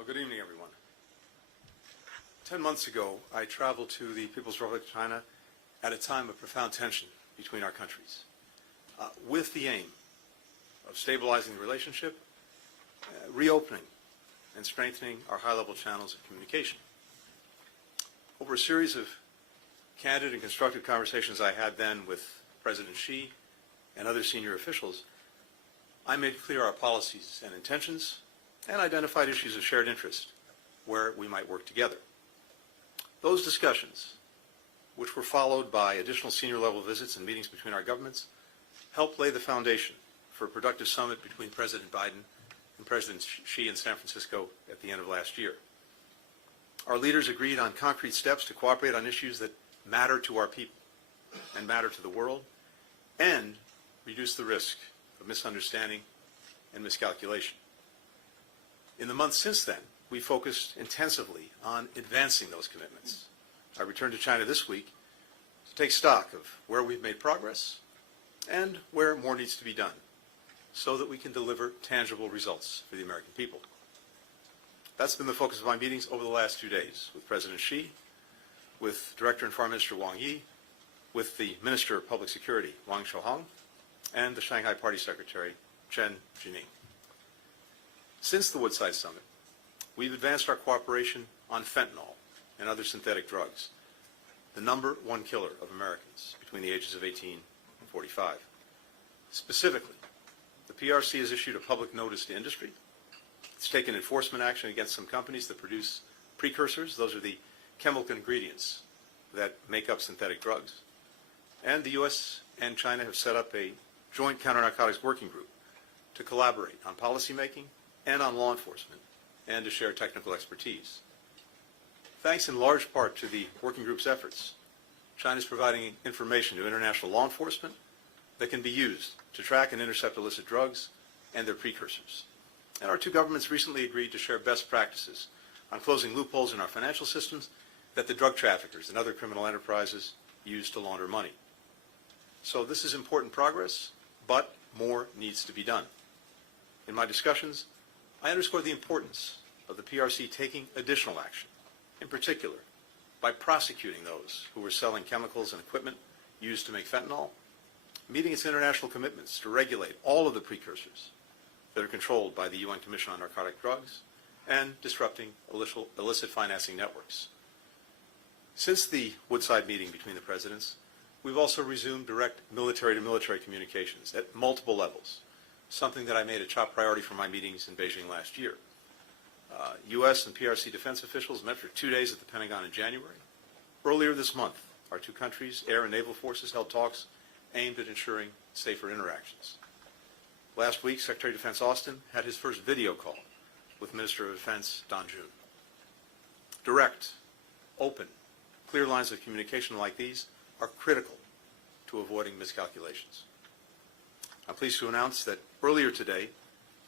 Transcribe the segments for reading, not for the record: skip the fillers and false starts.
Well, good evening, everyone. 10 months ago, I traveled to the People's Republic of China at a time of profound tension between our countries, with the aim of stabilizing the relationship, reopening and strengthening our high-level channels of communication. Over a series of candid and constructive conversations I had then with President Xi and other senior officials, I made clear our policies and intentions and identified issues of shared interest where we might work together. Those discussions, which were followed by additional senior-level visits and meetings between our governments, helped lay the foundation for a productive summit between President Biden and President Xi in San Francisco at the end of last year. Our leaders agreed on concrete steps to cooperate on issues that matter to our people and matter to the world, and reduce the risk of misunderstanding and miscalculation. In the months since then, we focused intensively on advancing those commitments. I returned to China this week to take stock of where we've made progress and where more needs to be done so that we can deliver tangible results for the American people. That's been the focus of my meetings over the last 2 days with President Xi, with Director and Foreign Minister Wang Yi, with the Minister of Public Security, Wang Shouhong, and the Shanghai Party Secretary, Chen Jining. Since the Woodside Summit, we've advanced our cooperation on fentanyl and other synthetic drugs, the #1 killer of Americans between the ages of 18 and 45. Specifically, the PRC has issued a public notice to industry. It's taken enforcement action against some companies that produce precursors. Those are the chemical ingredients that make up synthetic drugs. And the U.S. and China have set up a joint counter-narcotics working group to collaborate on policymaking and on law enforcement, and to share technical expertise. Thanks in large part to the working group's efforts, China is providing information to international law enforcement that can be used to track and intercept illicit drugs and their precursors. And our two governments recently agreed to share best practices on closing loopholes in our financial systems that the drug traffickers and other criminal enterprises use to launder money. So this is important progress, but more needs to be done. In my discussions, I underscored the importance of the PRC taking additional action, in particular by prosecuting those who were selling chemicals and equipment used to make fentanyl, meeting its international commitments to regulate all of the precursors that are controlled by the UN Commission on Narcotic Drugs, and disrupting illicit financing networks. Since the Woodside meeting between the presidents, we've also resumed direct military-to-military communications at multiple levels, something that I made a top priority for my meetings in Beijing last year. U.S. and PRC defense officials met for 2 days at the Pentagon in January. Earlier this month, our two countries' air and naval forces held talks aimed at ensuring safer interactions. Last week, Secretary of Defense Austin had his first video call with Minister of Defense Don Jun. Direct, open, clear lines of communication like these are critical to avoiding miscalculations. I'm pleased to announce that earlier today,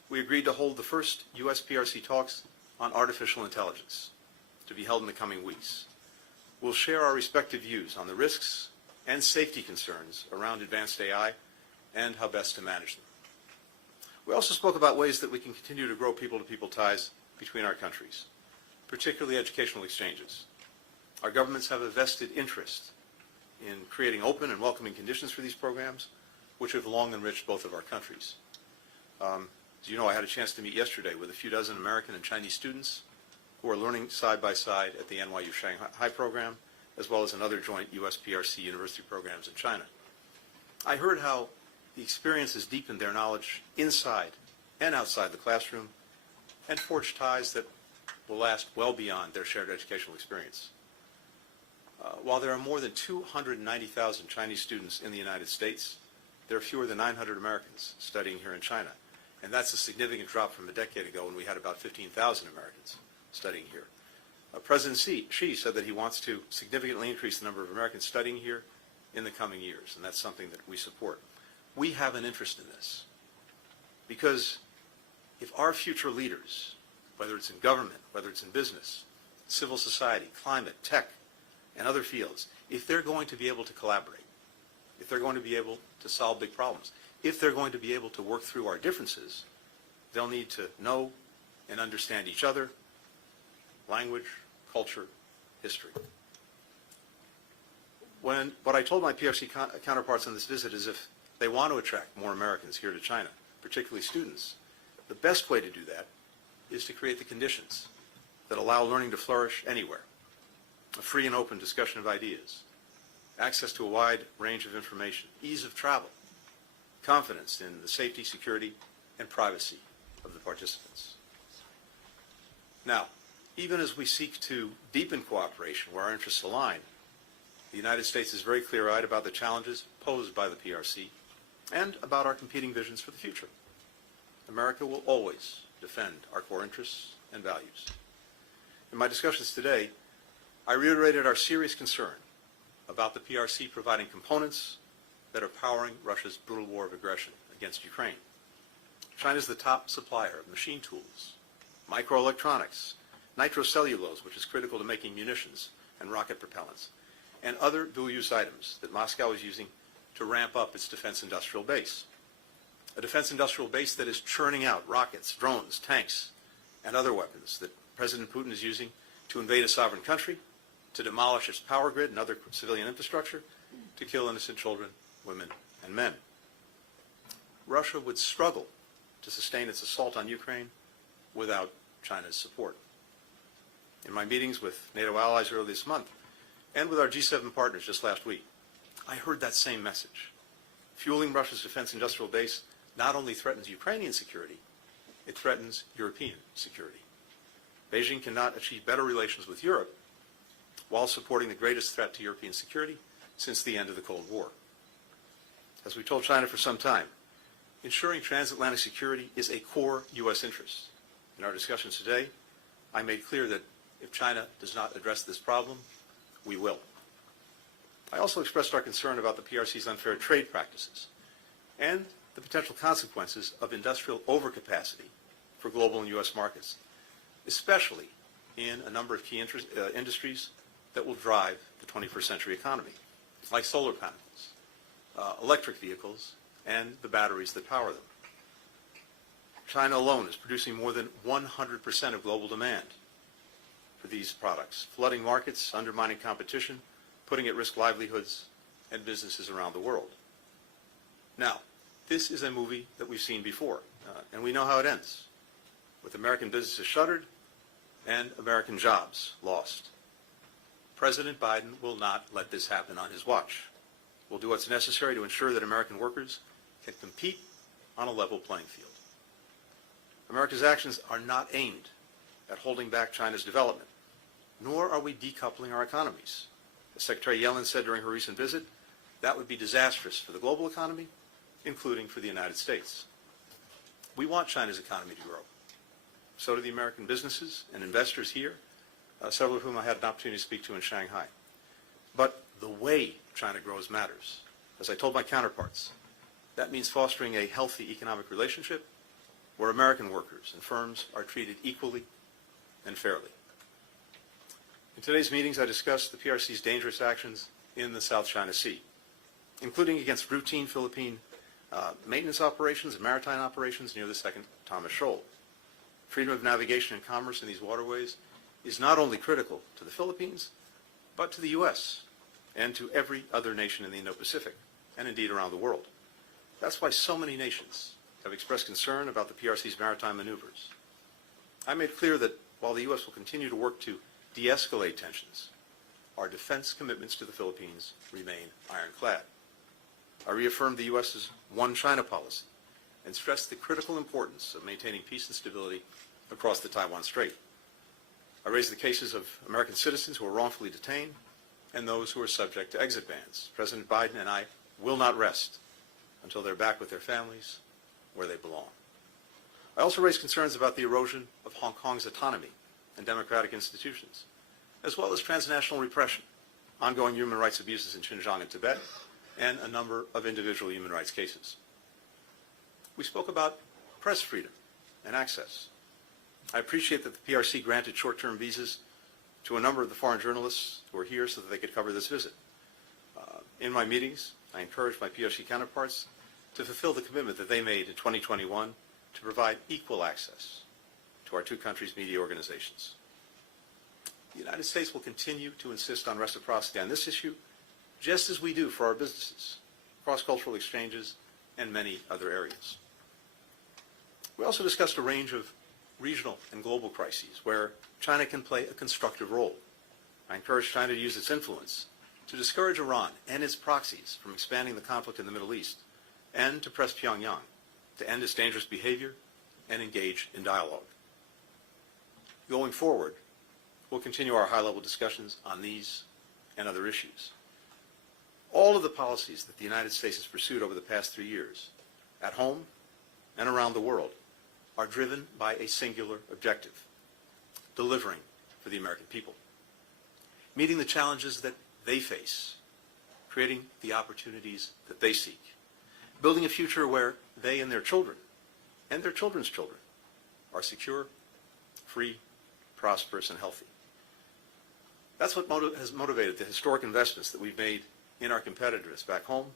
we agreed to hold the first U.S. PRC talks on artificial intelligence, to be held in the coming weeks. We'll share our respective views on the risks and safety concerns around advanced AI and how best to manage them. We also spoke about ways that we can continue to grow people-to-people ties between our countries, particularly educational exchanges. Our governments have a vested interest in creating open and welcoming conditions for these programs, which have long enriched both of our countries. As you know, I had a chance to meet yesterday with a few dozen American and Chinese students who are learning side by side at the NYU Shanghai program, as well as in other joint U.S. PRC university programs in China. I heard how the experience has deepened their knowledge inside and outside the classroom and forged ties that will last well beyond their shared educational experience. While there are more than 290,000 Chinese students in the United States, there are fewer than 900 Americans studying here in China. And that's a significant drop from a decade ago when we had about 15,000 Americans studying here. President Xi said that he wants to significantly increase the number of Americans studying here in the coming years, and that's something that we support. We have an interest in this because if our future leaders, whether it's in government, whether it's in business, civil society, climate, tech, and other fields, if they're going to be able to collaborate, if they're going to be able to solve big problems, if they're going to be able to work through our differences, they'll need to know and understand each other language, culture, history. What I told my PRC counterparts on this visit is if they want to attract more Americans here to China, particularly students, the best way to do that is to create the conditions that allow learning to flourish anywhere. A free and open discussion of ideas, access to a wide range of information, ease of travel, confidence in the safety, security, and privacy of the participants. Now, even as we seek to deepen cooperation where our interests align, the United States is very clear-eyed about the challenges posed by the PRC and about our competing visions for the future. America will always defend our core interests and values. In my discussions today, I reiterated our serious concern about the PRC providing components that are powering Russia's brutal war of aggression against Ukraine. China is the top supplier of machine tools, microelectronics, nitrocellulose, which is critical to making munitions and rocket propellants, and other dual-use items that Moscow is using to ramp up its defense industrial base. A defense industrial base that is churning out rockets, drones, tanks, and other weapons that President Putin is using to invade a sovereign country, to demolish its power grid and other civilian infrastructure, to kill innocent children, women, and men. Russia would struggle to sustain its assault on Ukraine without China's support. In my meetings with NATO allies earlier this month, and with our G7 partners just last week, I heard that same message. Fueling Russia's defense industrial base not only threatens Ukrainian security, it threatens European security. Beijing cannot achieve better relations with Europe while supporting the greatest threat to European security since the end of the Cold War. As we told China for some time, ensuring transatlantic security is a core U.S. interest. In our discussions today, I made clear that if China does not address this problem, we will. I also expressed our concern about the PRC's unfair trade practices and the potential consequences of industrial overcapacity for global and U.S. markets, especially in a number of key industries that will drive the 21st century economy, like solar panels, electric vehicles, and the batteries that power them. China alone is producing more than 100% of global demand for these products, flooding markets, undermining competition, putting at risk livelihoods and businesses around the world. Now, this is a movie that we've seen before, and we know how it ends, with American businesses shuttered and American jobs lost. President Biden will not let this happen on his watch. We'll do what's necessary to ensure that American workers can compete on a level playing field. America's actions are not aimed at holding back China's development, nor are we decoupling our economies. As Secretary Yellen said during her recent visit, that would be disastrous for the global economy, including for the United States. We want China's economy to grow. So do the American businesses and investors here, several of whom I had an opportunity to speak to in Shanghai. But the way China grows matters. As I told my counterparts, that means fostering a healthy economic relationship where American workers and firms are treated equally and fairly. In today's meetings, I discussed the PRC's dangerous actions in the South China Sea, including against routine Philippine maintenance operations and maritime operations near the second Thomas Shoal. Freedom of navigation and commerce in these waterways is not only critical to the Philippines, but to the U.S. and to every other nation in the Indo-Pacific, and indeed around the world. That's why so many nations have expressed concern about the PRC's maritime maneuvers. I made clear that while the U.S. will continue to work to de-escalate tensions, our defense commitments to the Philippines remain ironclad. I reaffirmed the U.S.'s One China policy and stressed the critical importance of maintaining peace and stability across the Taiwan Strait. I raised the cases of American citizens who are wrongfully detained and those who are subject to exit bans. President Biden and I will not rest until they're back with their families where they belong. I also raised concerns about the erosion of Hong Kong's autonomy and democratic institutions, as well as transnational repression, ongoing human rights abuses in Xinjiang and Tibet, and a number of individual human rights cases. We spoke about press freedom and access. I appreciate that the PRC granted short-term visas to a number of the foreign journalists who are here so that they could cover this visit. In my meetings, I encouraged my PRC counterparts to fulfill the commitment that they made in 2021 to provide equal access to our two countries' media organizations. The United States will continue to insist on reciprocity on this issue, just as we do for our businesses, cross-cultural exchanges, and many other areas. We also discussed a range of regional and global crises where China can play a constructive role. I encourage China to use its influence to discourage Iran and its proxies from expanding the conflict in the Middle East, and to press Pyongyang to end its dangerous behavior and engage in dialogue. Going forward, we'll continue our high-level discussions on these and other issues. All of the policies that the United States has pursued over the past 3 years, at home and around the world, are driven by a singular objective: delivering for the American people, meeting the challenges that they face, creating the opportunities that they seek, building a future where they and their children and their children's children are secure, free, prosperous, and healthy. That's what has motivated the historic investments that we've made in our competitiveness back home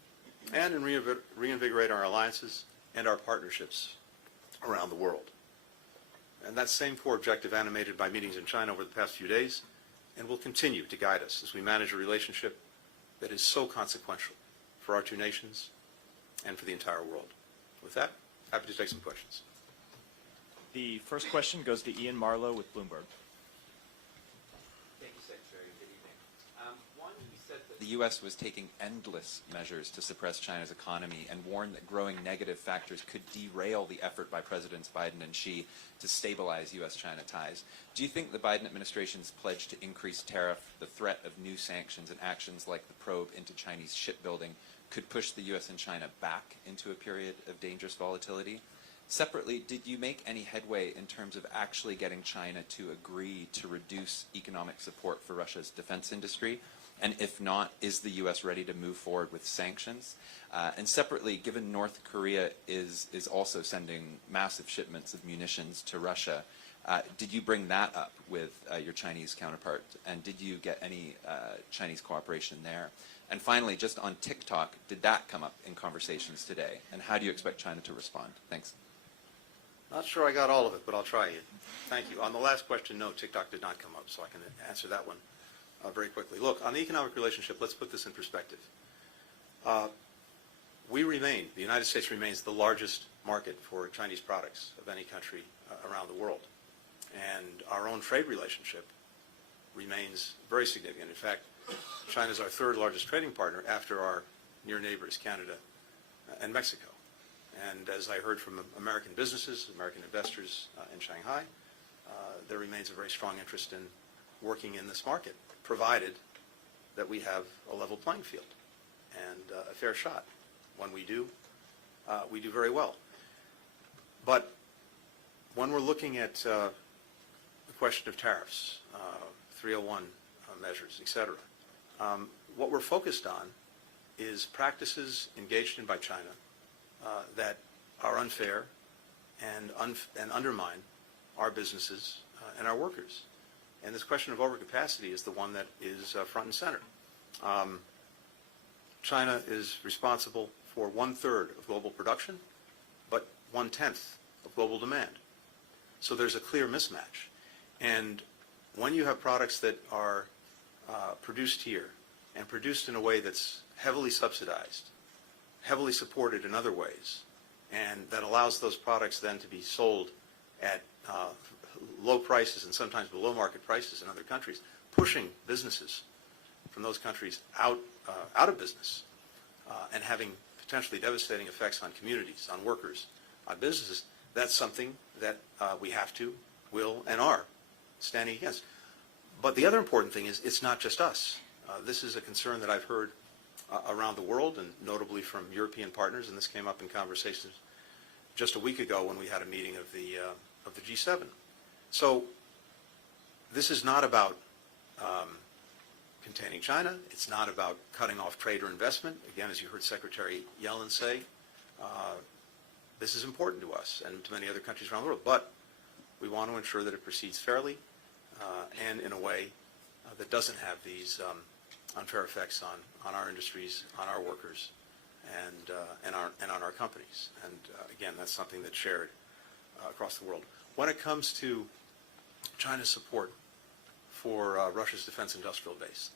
and in reinvigorating our alliances and our partnerships around the world. And that same core objective animated by meetings in China over the past few days and will continue to guide us as we manage a relationship that is so consequential for our two nations and for the entire world. With that, happy to take some questions. The first question goes to Ian Marlowe with Bloomberg. Thank you, Secretary. Good evening. One, you said that the U.S. was taking endless measures to suppress China's economy and warned that growing negative factors could derail the effort by Presidents Biden and Xi to stabilize U.S.-China ties. Do you think the Biden administration's pledge to increase tariff, the threat of new sanctions, and actions like the probe into Chinese shipbuilding could push the U.S. and China back into a period of dangerous volatility? Separately, did you make any headway in terms of actually getting China to agree to reduce economic support for Russia's defense industry? And if not, is the U.S. ready to move forward with sanctions? And separately, given North Korea is also sending massive shipments of munitions to Russia, did you bring that up with your Chinese counterpart? And did you get any Chinese cooperation there? And finally, just on TikTok, did that come up in conversations today? And how do you expect China to respond? Thanks. Not sure I got all of it, but I'll try it. Thank you. On the last question, no, TikTok did not come up, so I can answer that one very quickly. Look, on the economic relationship, let's put this in perspective. The United States remains the largest market for Chinese products of any country around the world. And our own trade relationship remains very significant. In fact, China is our third largest trading partner after our near neighbors, Canada and Mexico. And as I heard from American businesses, American investors in Shanghai, there remains a very strong interest in working in this market, provided that we have a level playing field and a fair shot. When we do very well. But when we're looking at the question of tariffs, 301 measures, etc., what we're focused on is practices engaged in by China that are unfair and undermine our businesses and our workers. And this question of overcapacity is the one that is front and center. China is responsible for 1/3 of global production, but 1/10 of global demand. So there's a clear mismatch. And when you have products that are produced here and produced in a way that's heavily subsidized, heavily supported in other ways, and that allows those products then to be sold at low prices and sometimes below market prices in other countries, pushing businesses from those countries out of business and having potentially devastating effects on communities, on workers, on businesses, that's something that we have to, will, and are standing against. But the other important thing is it's not just us. This is a concern that I've heard around the world, and notably from European partners, and this came up in conversations just a week ago when we had a meeting of the G7. So this is not about containing China. It's not about cutting off trade or investment. Again, as you heard Secretary Yellen say, this is important to us and to many other countries around the world. But we want to ensure that it proceeds fairly and in a way that doesn't have these unfair effects on our industries, on our workers, and on our companies. And again, that's something that's shared across the world. When it comes to China's support for Russia's defense industrial base.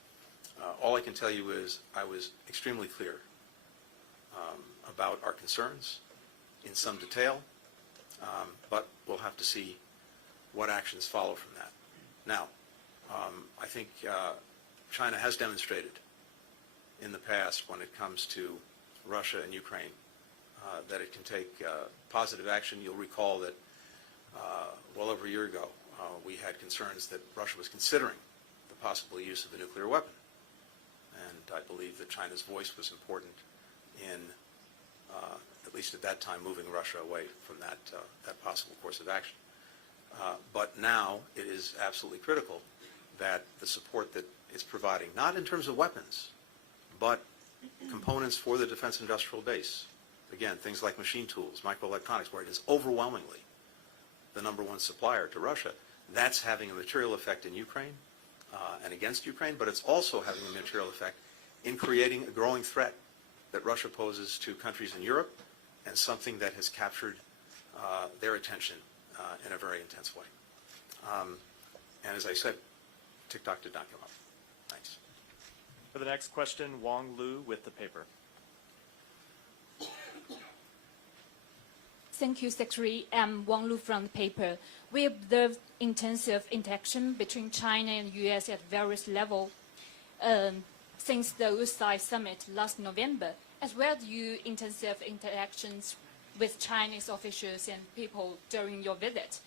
All I can tell you is I was extremely clear about our concerns in some detail, but we'll have to see what actions follow from that. Now, I think China has demonstrated in the past when it comes to Russia and Ukraine that it can take positive action. You'll recall that well over a year ago we had concerns that Russia was considering the possible use of a nuclear weapon. And I believe that China's voice was important in, at least at that time, moving Russia away from that possible course of action. But now it is absolutely critical that the support that it's providing, not in terms of weapons, but components for the defense industrial base, again, things like machine tools, microelectronics, where it is overwhelmingly the #1 supplier to Russia, that's having a material effect in Ukraine and against Ukraine, but it's also having a material effect in creating a growing threat that Russia poses to countries in Europe, and something that has captured their attention in a very intense way. And as I said, TikTok did not come up. Thanks. For the next question, Wong Lu with the paper. Thank you, Secretary. I'm Wang Lu from the paper. We observed intensive interaction between China and the U.S. at various levels since the USA summit last November, as well as intensive interactions with Chinese officials and people during your visit.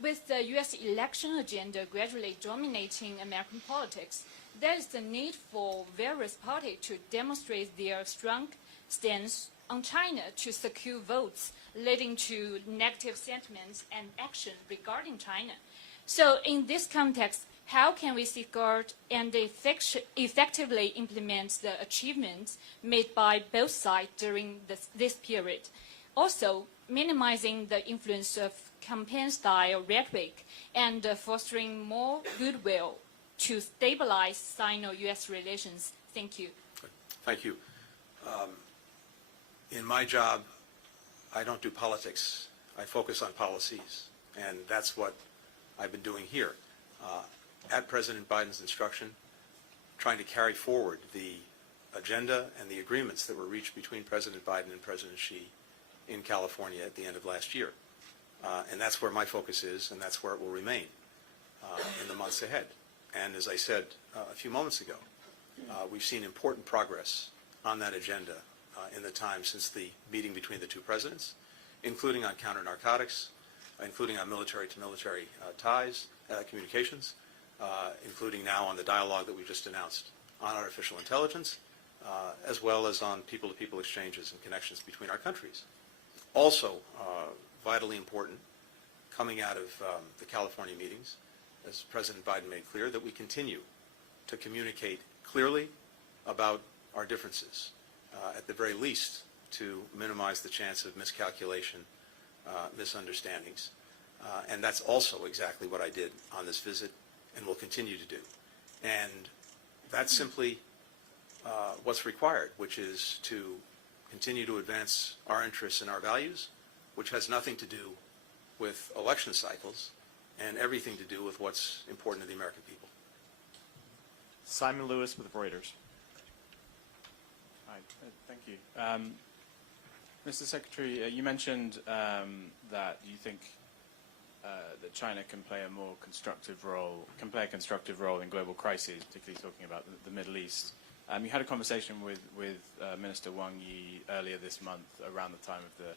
With the U.S. election agenda gradually dominating American politics, there is the need for various parties to demonstrate their strong stance on China to secure votes, leading to negative sentiments and action regarding China. So in this context, how can we safeguard and effectively implement the achievements made by both sides during this period? Also, minimizing the influence of campaign-style rhetoric and fostering more goodwill to stabilize Sino-U.S. relations. Thank you. Thank you. In my job, I don't do politics. I focus on policies, and that's what I've been doing here. At President Biden's instruction, trying to carry forward the agenda and the agreements that were reached between President Biden and President Xi in California at the end of last year. And that's where my focus is, and that's where it will remain in the months ahead. And as I said a few moments ago, we've seen important progress on that agenda in the time since the meeting between the two presidents, including on counter-narcotics, including on military-to-military ties, communications, including now on the dialogue that we just announced on artificial intelligence, as well as on people-to-people exchanges and connections between our countries. Also, vitally important, coming out of the California meetings, as President Biden made clear, that we continue to communicate clearly about our differences, at the very least to minimize the chance of miscalculation, misunderstandings. And that's also exactly what I did on this visit and will continue to do. And that's simply what's required, which is to continue to advance our interests and our values, which has nothing to do with election cycles and everything to do with what's important to the American people. Simon Lewis with Reuters. Hi, thank you. Mr. Secretary, you mentioned that you think that China can play a more constructive role, in global crises, particularly talking about the Middle East. You had a conversation with Minister Wang Yi earlier this month, around the time of the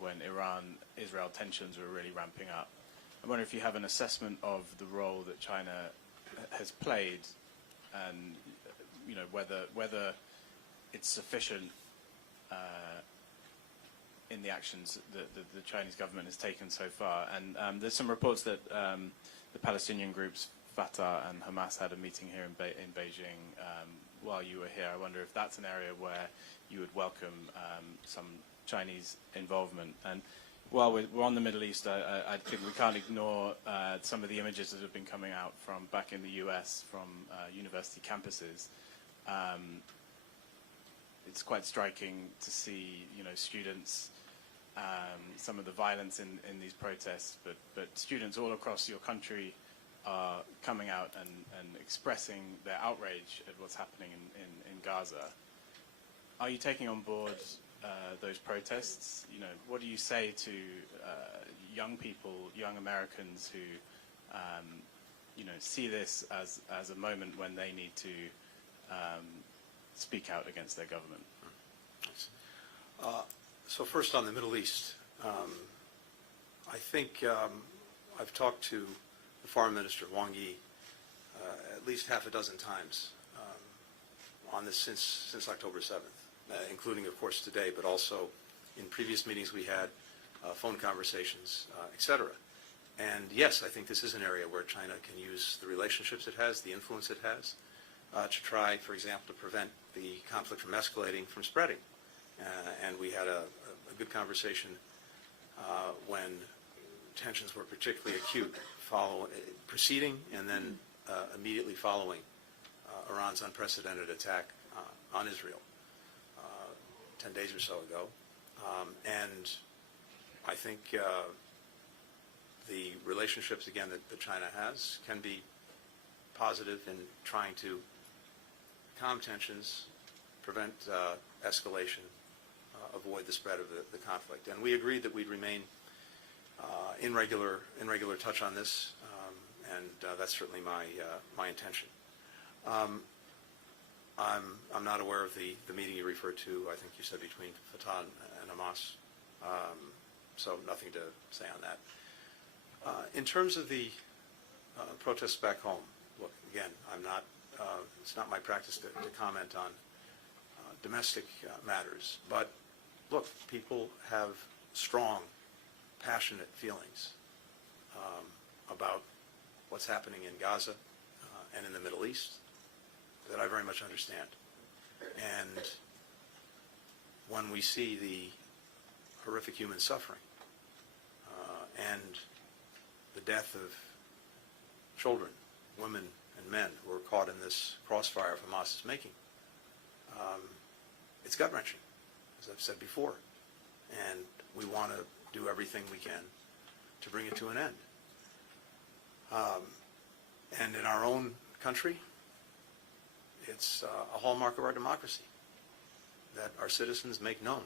when Iran-Israel tensions were really ramping up. I wonder if you have an assessment of the role that China has played, and whether it's sufficient in the actions that the Chinese government has taken so far. And there's some reports that the Palestinian groups Fatah and Hamas had a meeting here in Beijing while you were here. I wonder if that's an area where you would welcome some Chinese involvement. And while we're on the Middle East, I think we can't ignore some of the images that have been coming out from back in the US from university campuses. It's quite striking to see, students, some of the violence in these protests, but students all across your country are coming out and expressing their outrage at what's happening in Gaza. Are you taking on board those protests? You know, what do you say to young people, young Americans who, you know, see this as a moment when they need to speak out against their government? So first on the Middle East, I think I've talked to the Foreign Minister, Wang Yi, at least half a dozen times on this since October 7th, including, of course, today, but also in previous meetings we had, phone conversations, etc. And yes, I think this is an area where China can use the relationships it has, the influence it has, to try, for example, to prevent the conflict from escalating, from spreading. And we had a good conversation when tensions were particularly acute, preceding and then immediately following Iran's unprecedented attack on Israel 10 days or so ago. And I think the relationships, again, that China has can be positive in trying to calm tensions, prevent escalation, avoid the spread of the conflict. And we agreed that we'd remain in regular touch on this, and that's certainly my intention. I'm not aware of the meeting you referred to. I think you said between Fatah and Hamas, so nothing to say on that. In terms of the protests back home, look, again, it's not my practice to comment on domestic matters, but look, people have strong, passionate feelings about what's happening in Gaza and in the Middle East that I very much understand. And when we see the horrific human suffering and the death of children, women, and men who are caught in this crossfire of Hamas's making, it's gut-wrenching, as I've said before. And we want to do everything we can to bring it to an end. And in our own country, it's a hallmark of our democracy that our citizens make known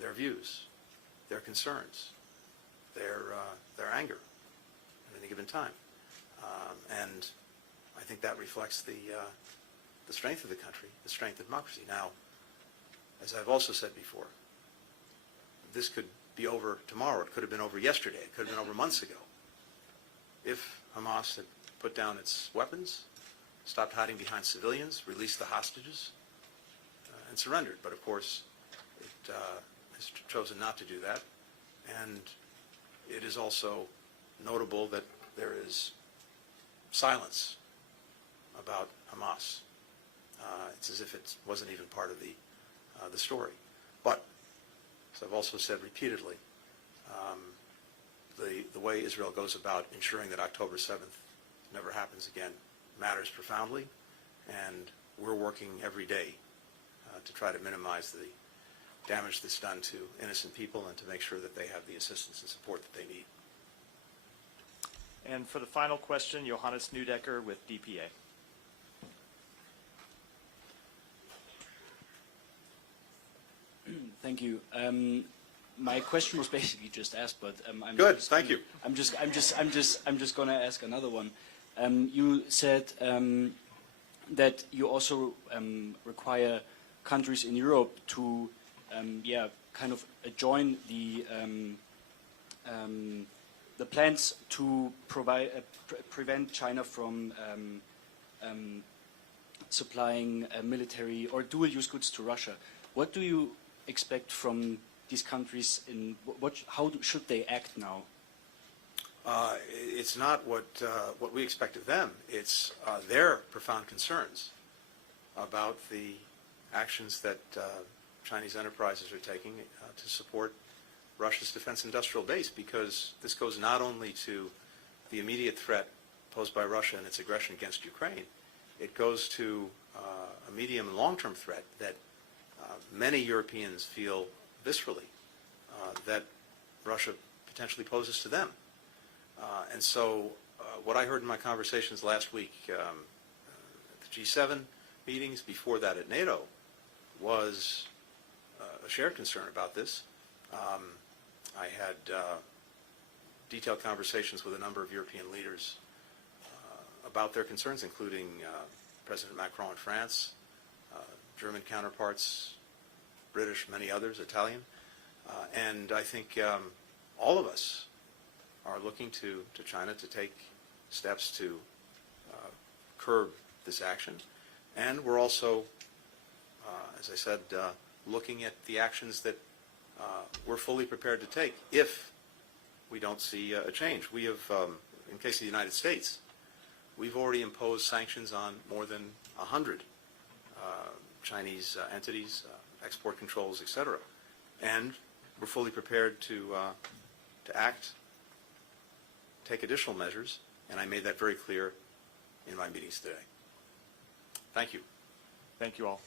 their views, their concerns, their anger at any given time. And I think that reflects the strength of the country, the strength of democracy. Now, as I've also said before, this could be over tomorrow. It could have been over yesterday. It could have been over months ago. If Hamas had put down its weapons, stopped hiding behind civilians, released the hostages, and surrendered. But of course, it has chosen not to do that. And it is also notable that there is silence about Hamas. It's as if it wasn't even part of the story. But, as I've also said repeatedly, the way Israel goes about ensuring that October 7th never happens again matters profoundly, and we're working every day to try to minimize the damage that's done to innocent people and to make sure that they have the assistance and support that they need. And for the final question, Johannes Neudecker with DPA. Thank you. My question was basically just asked, but Good, thank you. I'm just going to ask another one. You said that you also require countries in Europe to, kind of join the plans to prevent China from supplying military or dual-use goods to Russia. What do you expect from these countries? How should they act now? It's not what we expect of them. It's their profound concerns about the actions that Chinese enterprises are taking to support Russia's defense industrial base, because this goes not only to the immediate threat posed by Russia and its aggression against Ukraine, it goes to a medium and long-term threat that many Europeans feel viscerally that Russia potentially poses to them. And so what I heard in my conversations last week at the G7 meetings, before that at NATO, was a shared concern about this. I had detailed conversations with a number of European leaders about their concerns, including President Macron in France, German counterparts, British, many others, Italian. And I think all of us are looking to China to take steps to curb this action. And we're also, as I said, looking at the actions that we're fully prepared to take if we don't see a change. We have, in case of the United States, we've already imposed sanctions on more than 100 Chinese entities, export controls, etc. And we're fully prepared to act, take additional measures, and I made that very clear in my meetings today. Thank you. Thank you all.